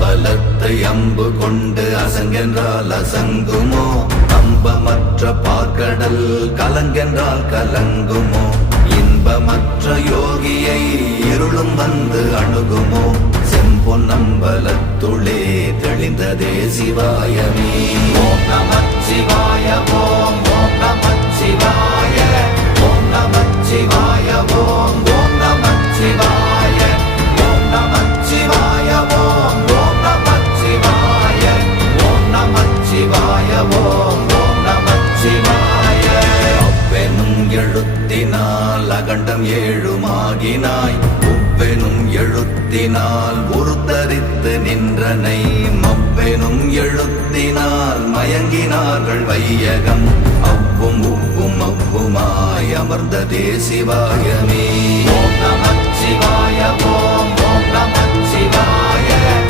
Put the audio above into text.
அம்பலத்தை அம்பு கொண்டு அசங்கென்றால் அசங்குமோ? அம்பமற்ற பார்க்கடல் கலங்கென்றால் கலங்குமோ? இன்பமற்ற யோகியை இருளும் வந்து அணுகுமோ? செம்பொன்னம்பலத்துளே தெளிந்ததே சிவாயமே. ஓம் நமச்சிவாய ஓம் ஓம் நமச்சிவாய ஓம் நமச்சிவாய ஓம் ஓம் நமச்சிவாய ஓம் நமச்சிவாய ஓம் ஓம் நமச்சிவாய ஓம் நமச்சிவாய ஓம் ஓம் நமச்சிவாய. அவ்வெனும் எழுத்தினால் அகண்டம் ஏழுமாகினாய், உவ்வெனும் எழுத்தினால் உருத்தரித்து நின்றனை, மவ்வெனும் எழுத்தினால் மயங்கினார்கள் வையகம். அவ்வும் உவ்வும் அவ்வுமாய் அமர்ந்ததே சிவாயமே. ஓம் நமச்சிவாய ஓம் ஓம் நமச்சிவாய